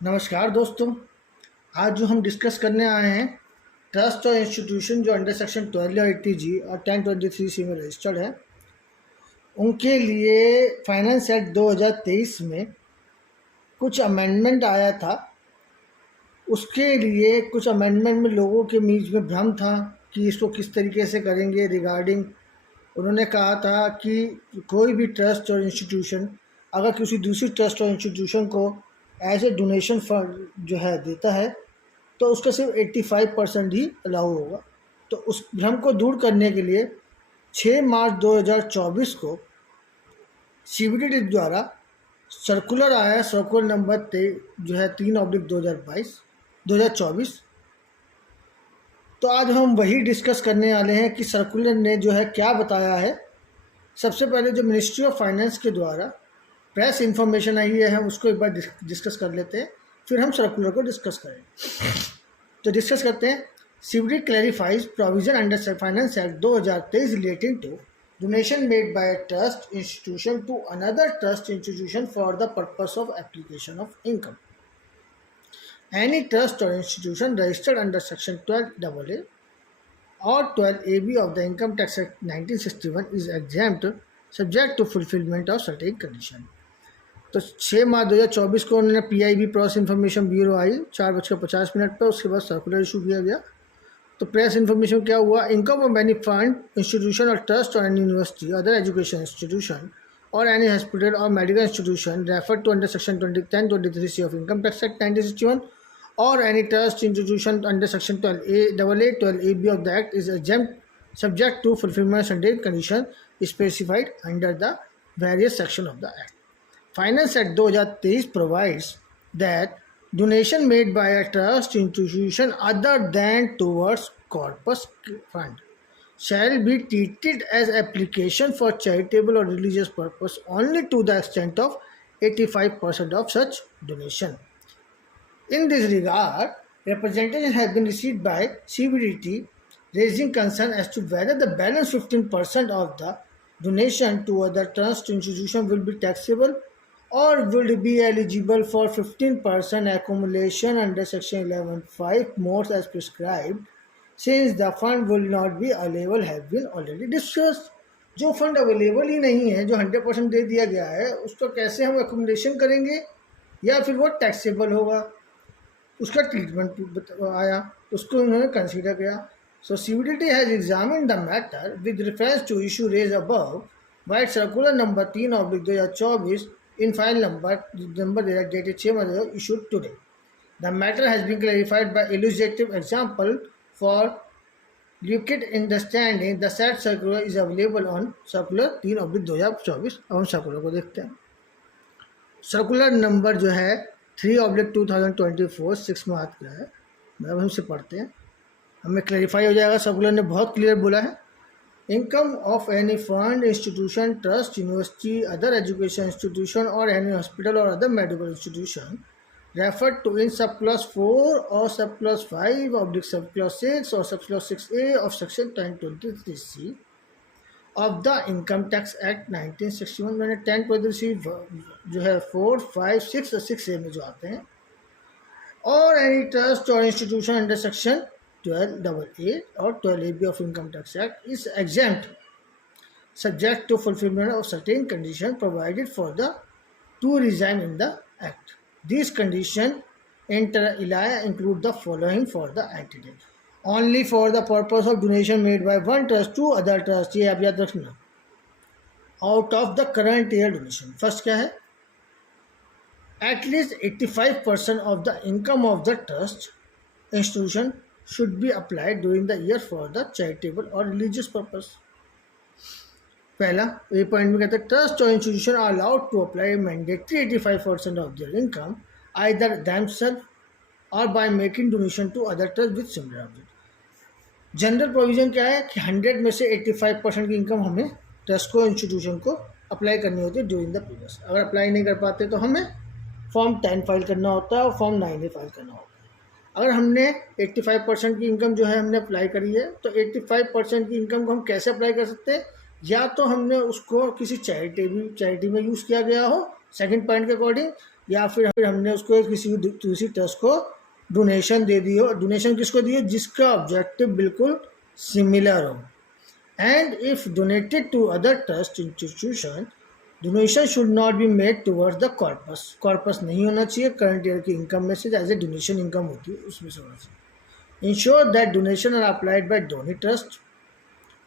नमस्कार दोस्तों। आज जो हम डिस्कस करने आए हैं ट्रस्ट और इंस्टीट्यूशन जो अंडर सेक्शन 1280G और 1023C में रजिस्टर्ड है, उनके लिए फाइनेंस एक्ट 2023 में कुछ अमेंडमेंट आया था। उसके लिए कुछ अमेंडमेंट में लोगों के बीच में भ्रम था कि इसको किस तरीके से करेंगे। रिगार्डिंग उन्होंने कहा था कि कोई भी ट्रस्ट और इंस्टीट्यूशन अगर किसी दूसरी ट्रस्ट और इंस्टीट्यूशन को एज ए डोनेशन फंड जो है देता है तो उसका सिर्फ 85% ही अलाउ होगा। तो उस भ्रम को दूर करने के लिए 6 मार्च 2024 को CBDT द्वारा सर्कुलर आया, सर्कुलर नंबर जो है 3/2022-2024। तो आज हम वही डिस्कस करने वाले हैं कि सर्कुलर ने जो है क्या बताया है। सबसे पहले जो मिनिस्ट्री ऑफ फाइनेंस के द्वारा प्रेस इन्फॉर्मेशन आई है, हम उसको एक बार डिस्कस कर लेते हैं, फिर हम सर्कुलर को डिस्कस करेंगे। तो डिस्कस करते हैं। CBDT clarifies provision under finance act 2023 relating to donation made by a trust institution to another trust institution for the purpose of application of income. Any trust or institution registered under section 12AA or 12AB of the Income Tax Act 1961 is exempt subject to fulfillment of certain condition. तो 6 मार्च 2024 को उन्होंने PIB press information bureau आई 4:50 पर, उसके बाद circular issue किया गया। तो press information क्या हुआ? Income of any fund, institution और ट्रस्ट और any university, other education institution और एनी हॉस्पिटल और medical institution refer to under section 1023C of income tax act 1961 और any trust institution under section 12A, 12AB of the act is exempt subject to fulfilment certain condition specified under the various section of the act. Finance act 2023 provides that donation made by a trust institution other than towards corpus fund shall be treated as application for charitable or religious purpose only to the extent of 85% of such donation. In this regard, representation has been received by CBDT raising concern as to whether the balance 15% of the donation to other trust institution will be taxable or will be eligible for 15% accumulation under section 11(5) modes as prescribed, since the fund will not be available have been already discussed. जो fund available ही नहीं है, जो 100% दे दिया गया है, उसका कैसे हम accumulation करेंगे या फिर वो टैक्सेबल होगा, उसका ट्रीटमेंट आया, उसको उन्होंने कंसीडर किया। So CBDT has examined the matter with reference to issue raised above by circular number 3/2024 in file number dated 6 March issued today. The matter has been clarified by illustrative example for lucid understanding. The said circular is available on circular 3/2024। अब हम circular को देखते हैं। Circular number जो है 3/2024 6 मार्च का है। अब हमसे पढ़ते हैं, हमें क्लैरिफाई हो जाएगा। सर्कुलर ने बहुत क्लियर बोला है, income of any fund, institution, trust, university, other education institution और एनी हॉस्पिटल और other medical institution refer to in sub clause 4 और sub clause 5 oblique sub clause 6 और sub clause 6A of section 1023C of the income tax act 1961। मैंने 1023C जो है 4, 5, 6 और 6A में जो आते हैं, और एनी ट्रस्ट और institution under section 12AA or 12AB of Income Tax Act is exempt subject to fulfillment of certain conditions provided for the to reside in the Act. These conditions inter alia include the following for the entity: only for the purpose of donation made by one trust to other trust, ये आप याद रखना, out of the current year donation। First क्या है? At least 85% of the income of the trust institution should be applied during the year for the charitable or religious purpose। पहला ये point में कहते हैं, ट्रस्ट और institution are allowed to apply mandatory 85% of their income either themselves or by making donation to other trust with similar object. General provision क्या है कि 100 में से 85% की इनकम हमें ट्रस्ट को, इंस्टीट्यूशन को अप्लाई करनी होती है ड्यूरिंग द पीरियड। अगर अप्लाई नहीं कर पाते तो हमें फॉर्म 10 फाइल करना होता है और फॉर्म 9 फाइल करना होता है। अगर हमने 85% की इनकम जो है हमने अप्लाई करी है, तो 85% की इनकम को हम कैसे अप्लाई कर सकते हैं? या तो हमने उसको किसी चैरिटी में यूज़ किया गया हो, सेकंड पॉइंट के अकॉर्डिंग, या फिर हमने उसको किसी दूसरी ट्रस्ट को डोनेशन दे दी हो। डोनेशन किसको दी है? जिसका ऑब्जेक्टिव बिल्कुल सिमिलर हो। And if donated to other trust institution, donation should not be made towards the corpus. Corpus नहीं होना चाहिए, करंट ईयर की इनकम में से एज ए डोनेशन इनकम होती है उसमें से होना चाहिए। Ensure that donation are applied by donee trust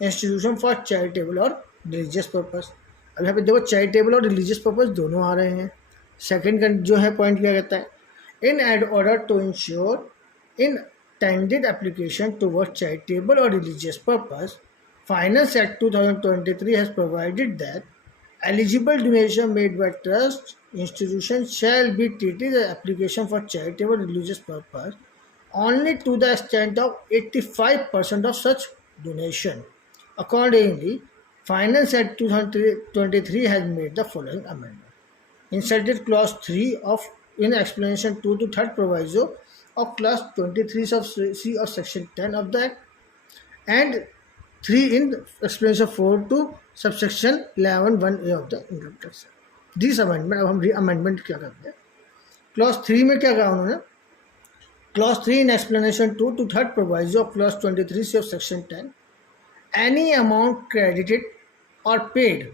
institution for charitable और रिलीजियस पर्पस। अब यहाँ पे देखो चैरिटेबल और रिलीजियस पर्पस दोनों आ रहे हैं। सेकेंड जो है पॉइंट क्या कहता है? In add order to ensure intended application towards charitable or religious purpose, Finance Act 2023 has provided that eligible donation made by trust institutions shall be treated as application for charitable or religious purpose only to the extent of 85% of such donation. Accordingly, Finance Act 2023 has made the following amendment. Inserted clause 3 of in explanation 2 to 3rd proviso of clause 23 of C of section 10 of the act and 3 in explanation 4 to subsection 11(1)(a) of the income tax. This amendment, अब हम amendment क्या करते हैं? clause 3 में क्या कहा उन्होंने? clause 3 in explanation 2 to 3rd proviso of clause 23 of section 10, any amount credited or paid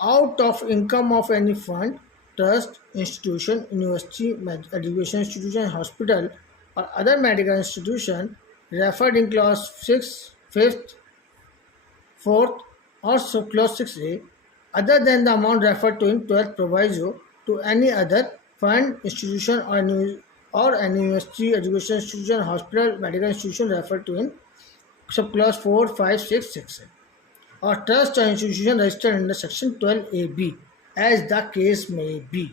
out of income of any fund, trust, institution, university, education institution, hospital, or other medical institution referred in clause 6, 5th, 4th, or clause 6A, other than the amount referred to in 12th proviso to any other fund, institution, or any university, education institution, hospital, medical institution referred to in subclause 4, 5, 6, 6, or trust or institution registered under section 12AB, as the case may be,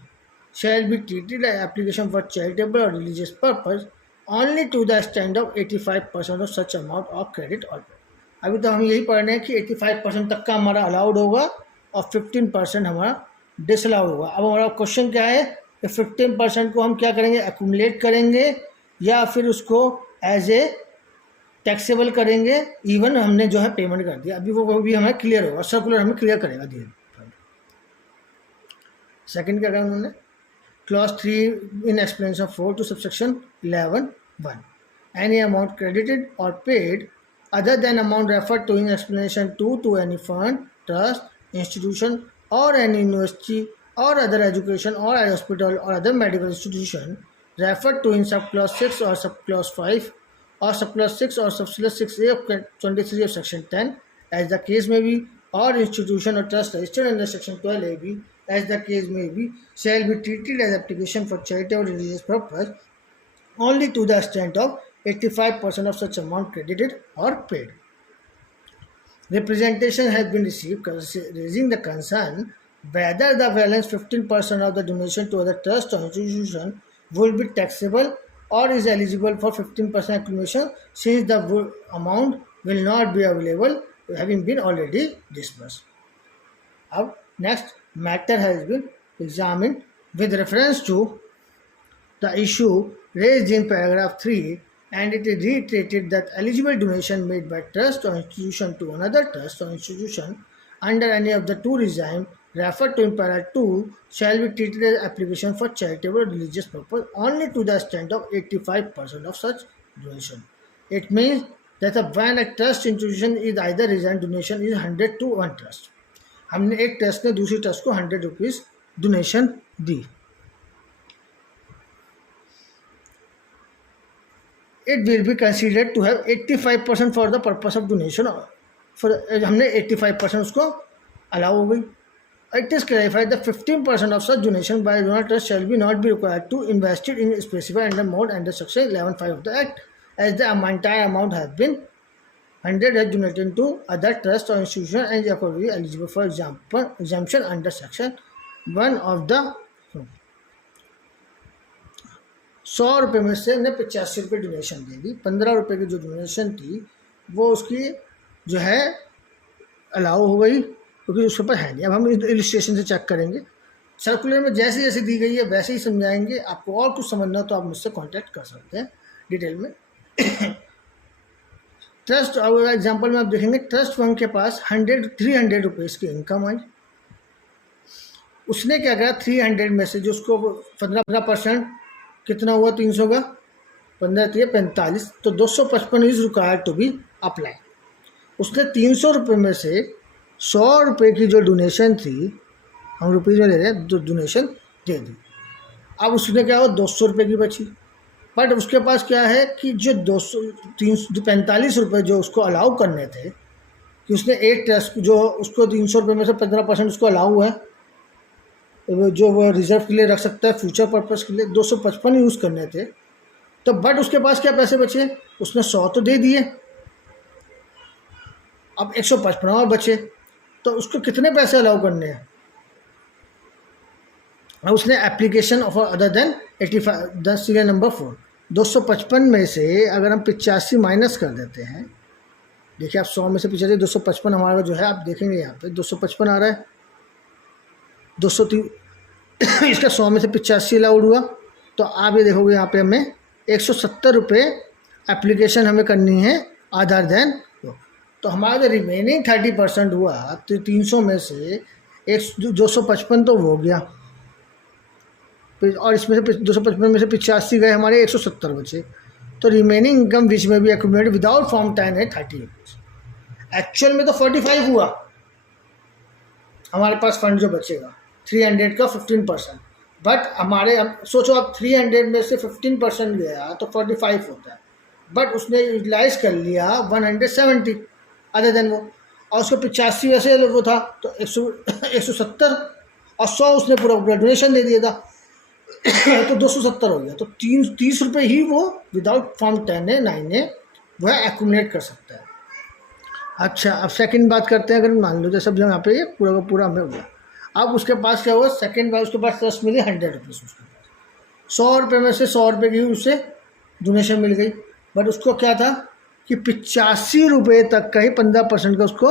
shall be treated as application for charitable or religious purpose only to the extent of 85% of such amount or credit or pay. अभी तो हम यही पढ़ रहे हैं कि 85% तक का हमारा अलाउड होगा और 15% हमारा डिसअलाउड होगा। अब हमारा क्वेश्चन क्या है कि 15% को हम क्या करेंगे? एक्यूमुलेट करेंगे या फिर उसको एज ए टैक्सेबल करेंगे। इवन हमने जो है पेमेंट कर दिया, अभी वो भी हमें क्लियर होगा, सर्कुलर हमें क्लियर करेगा धीरे। सेकंड क्या कहा उन्होंने? Clause 3 in explanation 4 to subsection 11(1), any amount credited और paid other than amount referred to in explanation 2 to any fund, trust, institution, or any university or other education or hospital or other medical institution referred to in subclause 6 or subclause 5 or subclause 6 or subclause 6A of 23 of section 10 as the case may be, or institution or trust registered under section 12AB as the case may be, shall be treated as application for charitable or religious purpose only to the extent of 85% of such amount credited or paid. Representation has been received raising the concern whether the balance 15% of the donation to other trust or institution will be taxable or is eligible for 15% accumulation since the amount will not be available having been already disbursed. Now, next matter has been examined with reference to the issue raised in paragraph 3, and it is reiterated that eligible donation made by trust or institution to another trust or institution under any of the two regimes referred to in paragraph 2 shall be treated as application for charitable or religious purpose only to the extent of 85% of such donation. It means that when a trust institution is either regime, donation is 100 to one trust. हमने एक trust ने दूसरी trust को 100 rupees donation the. It will be considered to have 85% for the purpose of donation. For हमने 85% उसको allow हो गई। It is clarified that 15% of such donation by donor trust shall be not be required to invest it in specified under mode under section 11(5) of the Act, as the entire amount has been 100 as donated to other trust or institution and is accordingly eligible for exemption under section 1 of the 100 रुपये में से हमने 85 रुपये donation दे दी। 15 रुपये की जो donation थी वो उसकी जो है अलाउ हो गई क्योंकि उसके ऊपर है नहीं। अब हम इलिस्ट्रेशन से चेक करेंगे। सर्कुलर में जैसे जैसे दी गई है वैसे ही समझाएंगे। आपको और कुछ समझना तो आप मुझसे कांटेक्ट कर सकते हैं डिटेल में। ट्रस्ट और एग्जांपल में आप देखेंगे ट्रस्ट फंड के पास 300 रुपीज़ की इनकम आई। उसने क्या करा, 300 में से जो उसको 15% कितना हुआ, 300 का 15×3 = 45, तो 255 is required to be apply. उसने 300 रुपये में से 100 रुपये की जो डोनेशन थी, हम रुपीज़ में ले रहे हैं, जो डोनेशन दे दी। अब उसने क्या हुआ, 200 रुपये की बची। बट उसके पास क्या है कि जो 45 रुपये जो उसको अलाउ करने थे, कि उसने एक ट्रस्ट जो उसको 300 रुपये में से 15% उसको अलाउ है, जो वो रिजर्व के लिए रख सकता है फ्यूचर पर्पस के लिए, 255 यूज़ करने थे। तो बट उसके पास क्या पैसे बचे, उसने 100 तो दे दिए, अब 155 और बचे, तो उसको कितने पैसे अलाउ करने हैं। अब उसने application of other than 85, 10 serial number 4, 255 में से अगर हम 85 माइनस कर देते हैं, देखिए आप 100 में से 85, 255 हमारा जो है, आप देखेंगे यहाँ पे 255 आ रहा है, 203 इसका 100 में से 85 अलाउड हुआ, तो आप ये देखोगे यहाँ पे हमें 170 रुपये एप्लीकेशन हमें करनी है अदर देन। तो हमारा जो रिमेनिंग 30% हुआ, तो 300 में से 255 तो हो गया, और इसमें से 255 में से 85 गए, हमारे 170 बचे। तो रिमेनिंग इनकम विच में भी एक्यूमुलेटेड विदाउट फॉर्म 10 है 30 रुपीज़। एक्चुअल में तो 45 हुआ हमारे पास फंड जो बचेगा, 300 का 15%। बट हमारे, सोचो आप 300 में से 15% गया तो 45 होता है, बट उसने यूटिलाइज कर लिया 170 अदर देन वो, और उसको 85 वैसे वो था, तो 170 और 100 उसने पूरा डोनेशन दे दिया था, तो 270 हो गया। तो 30 रुपये ही वो विदाउट फॉर्म 10 है 9 है वह एक्यूमुलेट कर सकता है। अच्छा, अब सेकंड बात करते हैं। अगर मान लो जैसे यहाँ पे पूरा का पूरा हमें हो गया, अब उसके पास क्या हुआ, सेकंड बार उसके पास ट्रस्ट मिली 100 रुपीज़, उसके पास 100 रुपये में से 100 रुपये की उसे डोनेशन मिल गई, बट उसको क्या था कि 85 रुपये तक का ही 15% का उसको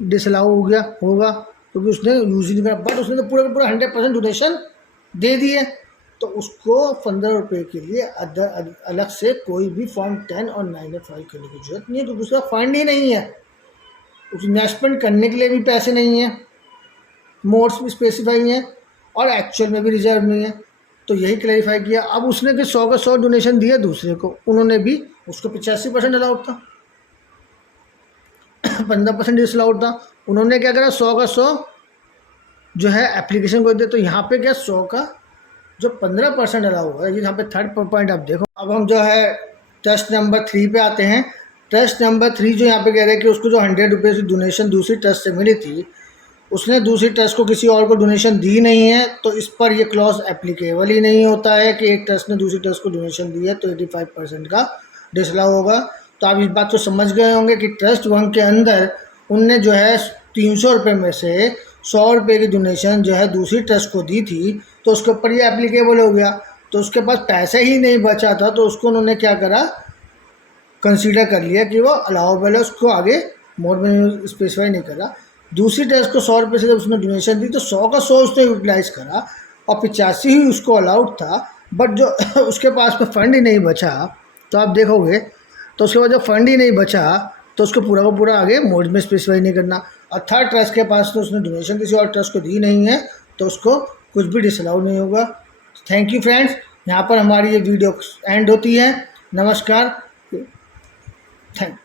डिसअलाउ हो गया होगा, क्योंकि उसने यूज नहीं करा। बट उसने तो पूरा का पूरा 100% डोनेशन दे दिए, तो उसको 15 रुपये के लिए अलग से कोई भी फॉर्म 10 और 9 फाइल करने की जरूरत नहीं है, क्योंकि उसका फंड ही नहीं है, उस इन्वेस्टमेंट करने के लिए भी पैसे नहीं हैं, मोड्स भी स्पेसिफाई हैं, और एक्चुअल में भी रिजर्व नहीं है। तो यही क्लैरिफाई किया। अब उसने कि 100 का 100 डोनेशन दिया दूसरे को, उन्होंने भी, उसको 85% अलाउड था 15% डिसअलाउड था, उन्होंने क्या करा, 100 का 100 जो है एप्लीकेशन को दे। तो यहाँ पे क्या, 100 का जो 15% अलाउ हुआ है, यहाँ पे थर्ड पॉइंट आप देखो। अब हम जो है ट्रस्ट नंबर 3 पे आते हैं। ट्रस्ट नंबर 3 जो यहाँ पे कह रहे हैं कि उसको जो 100 रुपये की डोनेशन दूसरी ट्रस्ट से मिली थी, उसने दूसरी ट्रस्ट को किसी और को डोनेशन दी नहीं है, तो इस पर ये क्लॉज एप्लीकेबल ही नहीं होता है कि एक ट्रस्ट ने दूसरी ट्रस्ट को डोनेशन दी है तो 85% का डिसअलाउ होगा। तो आप इस बात को समझ गए होंगे कि ट्रस्ट 1 के अंदर उनने जो है 300 रुपये में से 100 रुपये की डोनेशन जो है दूसरी ट्रस्ट को दी थी, तो उसके ऊपर ये एप्लीकेबल हो गया। तो उसके पास पैसे ही नहीं बचा था, तो उसको उन्होंने क्या करा, कंसीडर कर लिया कि वो अलाउबल है, उसको आगे मोड में स्पेसिफाई नहीं करा। दूसरी ट्रस्ट को 100 रुपये से जब उसने डोनेशन दी, तो 100 का 100 उसने यूटिलाइज़ करा, और 85 ही उसको अलाउड था। बट जो उसके पास में फ़ंड ही नहीं बचा, तो आप देखोगे तो उसके बाद जब फंड ही नहीं बचा, तो उसको पूरा का पूरा आगे मोड में स्पेसिफाई नहीं करना। और थर्ड ट्रस्ट के पास तो उसने डोनेशन किसी और ट्रस्ट को दी नहीं है, तो उसको कुछ भी डिसअलाउ नहीं होगा। थैंक यू फ्रेंड्स, यहाँ पर हमारी ये वीडियो एंड होती है। नमस्कार, थैंक